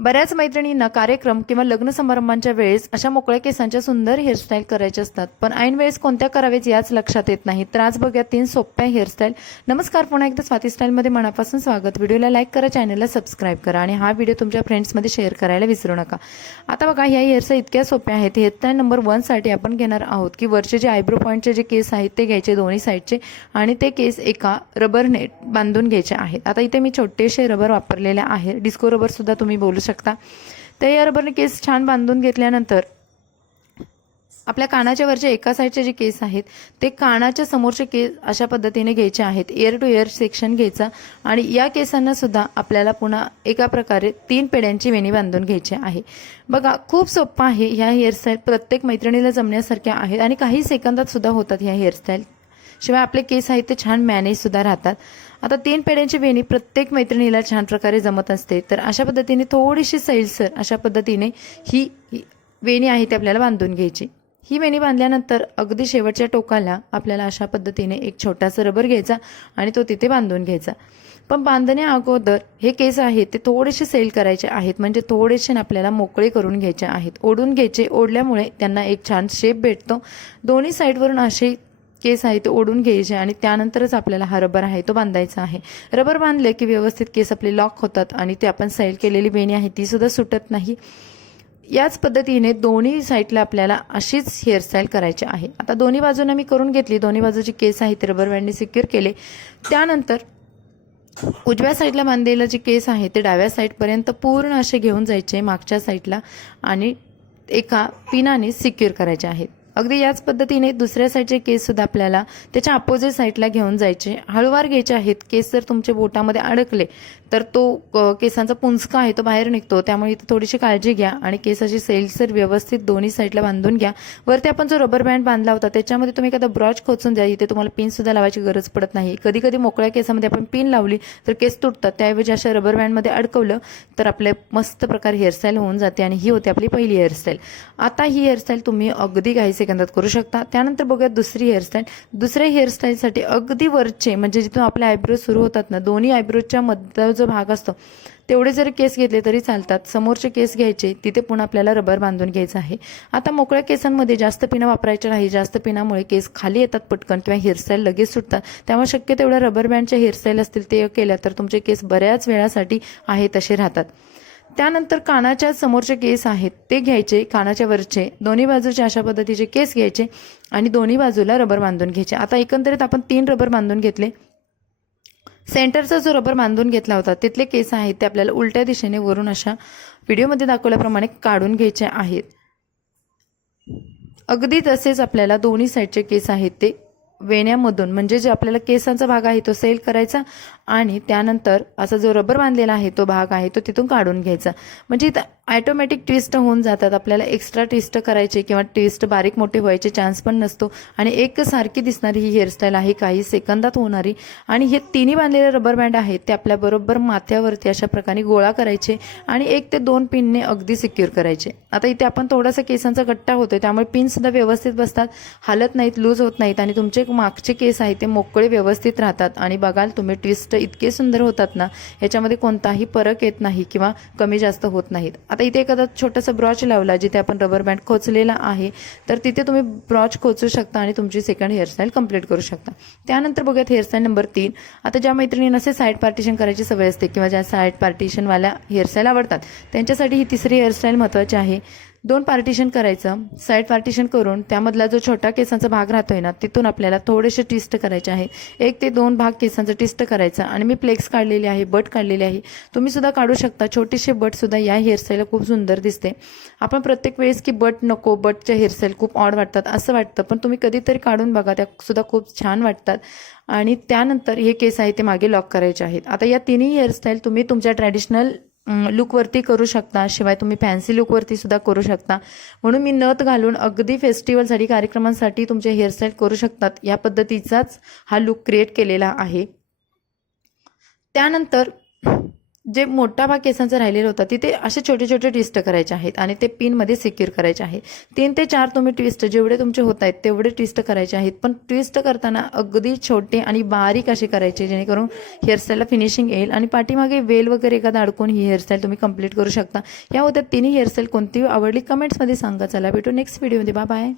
बऱ्याच मैत्रिणींना कार्यक्रम किंवा लग्न समारंभांच्या वेळेस अशा मोकळ्या केसांच्या सुंदर हेअरस्टाईल करायच्या असतात, पण ऐन वेळेस कोणत्या करावेच याच लक्षात येत नाही. तर आज बघूया 3 सोप्या हेअरस्टाईल. नमस्कार, पुन्हा एकदा स्वाती स्टाईलमध्ये मनापासून स्वागत. व्हिडिओला लाईक करा, चॅनलला सबस्क्राईब करा आणि हा व्हिडिओ तुमच्या फ्रेंड्समध्ये शेअर करायला विसरू नका. आता बघा, ह्या हेअरस्टाईल इतक्या सोप्या आहेत. हेअरस्टाईल नंबर 1 साठी आपण घेणार आहोत की वरचे जे आयब्रो पॉईंटचे जे केस आहेत ते घ्यायचे दोन्ही साईडचे आणि ते केस एका रबरने बांधून घ्यायचे आहेत. आता इथे मी छोटेसे रबर वापरलेले आहे, डिस्को रबर सुद्धा तुम्ही बोलू शकता. तर या रबरने केस छान बांधून घेतल्यानंतर आपल्या कानाच्या वरचे एका साईडचे जे केस आहेत ते कानाच्या समोरचे केस अशा पद्धतीने घ्यायचे आहेत. इयर टू इयर सेक्शन घ्यायचा आणि या केसांना सुद्धा आपल्याला पुन्हा एका प्रकारे 3 पेड्यांची वेणी बांधून घ्यायची आहे. बघा, खूप सोपं आहे. ह्या हेअरस्टाईल प्रत्येक मैत्रिणीला जमण्यासारख्या आहेत आणि काही सेकंदात सुद्धा होतात ह्या हेअरस्टाईल. शिवाय आपले केस आहेत ते छान मॅनेज सुद्धा राहतात. आता 3 पेड्यांची वेणी प्रत्येक मैत्रिणीला छान प्रकारे जमत असते. तर अशा पद्धतीने थोडीशी सैलसर अशा पद्धतीने ही वेणी आहे ते आपल्याला बांधून घ्यायची. ही वेणी बांधल्यानंतर अगदी शेवटच्या टोकाला आपल्याला अशा पद्धतीने एक छोटासा रबर घ्यायचा आणि तो तिथे बांधून घ्यायचा. पण बांधण्या अगोदर हे केस आहेत ते थोडेसे सैल करायचे आहेत, म्हणजे थोडेसे आपल्याला मोकळे करून घ्यायचे आहेत. ओढून घ्यायचे, ओढल्यामुळे त्यांना एक छान शेप भेटतो. दोन्ही साईडवरून असे केस आहे ते ओढून घ्यायचे आणि त्यानंतरच आपल्याला हा रबर आहे तो बांधायचा आहे. रबर बांधले की व्यवस्थित केस आपले लॉक होतात आणि ते आपण सैल केलेली वेणी आहे ती सुद्धा सुटत नाही. याच पद्धतीने दोन्ही साईडला आपल्याला अशीच हेअरस्टाईल करायची आहे. आता दोन्ही बाजूंना मी करून घेतली. दोन्ही बाजूचे केस आहेत ते रबर बँडने सिक्युअर केले. त्यानंतर उजव्या साईडला बांधलेलं जे केस आहे ते डाव्या साईडपर्यंत पूर्ण असे घेऊन जायचे मागच्या साईडला आणि एका पिनाने सिक्युअर करायचे आहेत. अगदी याच पद्धतीने दुसऱ्या साईडचे केस सुद्धा आपल्याला त्याच्या अपोजिट साईडला घेऊन जायचे. हळूवार घ्यायचे आहेत. केस जर तुमच्या बोटामध्ये अडकले तर तो केसांचा पुंजका आहे तो बाहेर निघतो, त्यामुळे इथे थोडीशी काळजी घ्या आणि केस अशी सैलसर व्यवस्थित दोन्ही साईडला बांधून घ्या. वरती आपण जो रबर बँड बांधला होता त्याच्यामध्ये तुम्ही एखादा ब्रॉच खोचून द्या. इथे तुम्हाला पिन सुद्धा लावायची गरज पडत नाही. कधी कधी मोकळ्या केसामध्ये आपण पिन लावली तर केस तुटतात, त्याऐवजी अशा रबर बँडमध्ये अडकवलं तर आपले मस्त प्रकारे हेअरस्टाईल होऊन जाते आणि ही होते आपली पहिली हेअरस्टाईल. आता ही हेअरस्टाईल तुम्ही अगदी काही सेकंदात करू शकता. त्यानंतर बघूया दुसरी हेअरस्टाईल. दुसऱ्या हेअरस्टाईलसाठी अगदी वरचे म्हणजे जिथून आपले आयब्रो सुरू होतात ना, दोन्ही आयब्रोच्या मधला जो भाग असतो तेवढे जरी केस घेतले तरी चालतात. समोरचे केस घ्यायचे, तिथे पुन्हा आपल्याला रबर बांधून घ्यायचं आहे. आता मोकळ्या केसांमध्ये जास्त पिना वापरायच्या नाही. जास्त पिनामुळे केस खाली येतात पटकन किंवा हेअरस्टाईल लगेच सुटतात. त्यामुळे शक्य तेवढ्या रबर बँडच्या हेअरस्टाईल असतील ते केल्या तर तुमचे केस बऱ्याच वेळासाठी आहे तसे राहतात. त्यानंतर कानाच्या समोरचे केस आहेत ते घ्यायचे, कानाच्या वरचे दोन्ही बाजूचे अशा पद्धतीचे केस घ्यायचे आणि दोन्ही बाजूला रबर बांधून घ्यायचे. आता एकंदरीत आपण 3 रबर बांधून घेतले. सेंटरचा जो रबर बांधून घेतला होता तिथले केस आहेत ते आपल्याला उलट्या दिशेने वरून अशा व्हिडिओमध्ये दाखवल्याप्रमाणे काढून घ्यायचे आहेत. अगदी तसेच आपल्याला दोन्ही साईडचे केस आहेत ते वेण्यामधून म्हणजे जे आपल्याला केसांचा भाग आहे तो सैल करायचा आणि त्यानंतर असा जो रबर बांधलेला आहे तो भाग आहे तो तिथून काढून घ्यायचा. म्हणजे इथं ऑटोमॅटिक ट्विस्ट होऊन जातात. आपल्याला एक्स्ट्रा ट्विस्ट करायचे किंवा ट्विस्ट बारीक मोठे व्हायचे चान्स पण नसतो आणि एक सारखी दिसणारी ही हेअरस्टाईल आहे, काही सेकंदात होणारी. आणि हे तिन्ही बांधलेले रबर बँड आहेत ते आपल्या बरोबर माथ्यावरती अशा प्रकारे गोळा करायचे आणि 1 ते 2 पिनने अगदी सिक्युअर करायचे. आता इथे आपण थोडासा केसांचा गट्टा होतोय त्यामुळे पिन सुद्धा व्यवस्थित बसतात, हालत नाहीत, लूज होत नाहीत आणि तुमचे मागचे केस आहेत ते मोकळे व्यवस्थित राहतात. आणि बघाल तुम्ही ट्विस्ट इतके सुंदर होतात ना, याच्यामध्ये कोणताही फरक येत नाही किंवा कमी जास्त होत नाहीत. आता इथे एखादा छोटासा ब्रॉच लावला जिथे आपण रबर बँड खोचलेला आहे तर तिथे तुम्ही ब्रॉच खोचू शकता आणि तुमची सेकंड हेअरस्टाईल कंप्लीट करू शकता. त्यानंतर बघूयात हेअरस्टाईल नंबर 3. आता ज्या मैत्रिणींना असे साईड पार्टिशन करायची सवय असते किंवा ज्या साईड पार्टिशनवाल्या हेअरस्टाईल आवडतात त्यांच्यासाठी ही तिसरी हेअरस्टाईल महत्त्वाची आहे. 2 पार्टिशन करायचं. साईड पार्टिशन करून त्यामधला जो छोटा केसांचा भाग राहतोय ना तिथून आपल्याला थोडेसे ट्विस्ट करायचे आहे. 1 ते 2 भाग केसांचा ट्विस्ट करायचा आणि मी फ्लेक्स काढलेली आहे, बट काढलेली आहे, तुम्ही सुद्धा काढू शकता. छोटीशी बट सुद्धा या हेअरस्टाईलला खूप सुंदर दिसते. आपण प्रत्येक वेळेस की बट नको, बटच्या हेअरस्टाईल खूप ऑड वाटतात असं वाटतं, पण तुम्ही कधीतरी काढून बघा, त्या सुद्धा खूप छान वाटतात. आणि त्यानंतर हे केस आहे ते मागे लॉक करायचे आहेत. आता या तिन्ही हेअरस्टाईल तुम्ही तुमच्या ट्रॅडिशनल लुकवरती करू शकता, शिवाय तुम्ही फॅन्सी लुकवरती सुद्धा करू शकता. म्हणून मी नथ घालून अगदी फेस्टिवलसाठी कार्यक्रमांसाठी तुमचे हेअरस्टाईल करू शकतात या पद्धतीचाच हा लुक क्रिएट केलेला आहे. त्यानंतर जे मोठा भाग केसांचा राहिलेला होता तिथे असे छोटे छोटे ट्विस्ट करायचे आहेत आणि ते पिनमध्ये सिक्युअर करायचे आहे. 3 ते 4 तुम्ही ट्विस्ट जेवढे तुमचे होत आहेत तेवढे ट्विस्ट करायचे आहेत, पण ट्विस्ट करताना अगदी छोटे आणि बारीक असे करायचे जेणेकरून हेअरस्टाईलला फिनिशिंग येईल आणि पाठीमागे वेल वगैरे एखादा अडकून ही हेअरस्टाईल तुम्ही कंप्लीट करू शकता. या होत्या तिन्ही हेअरस्टाईल. कोणती आवडली कमेंट्समध्ये सांगा. चला भेटू नेक्स्ट व्हिडिओमध्ये. Bye bye.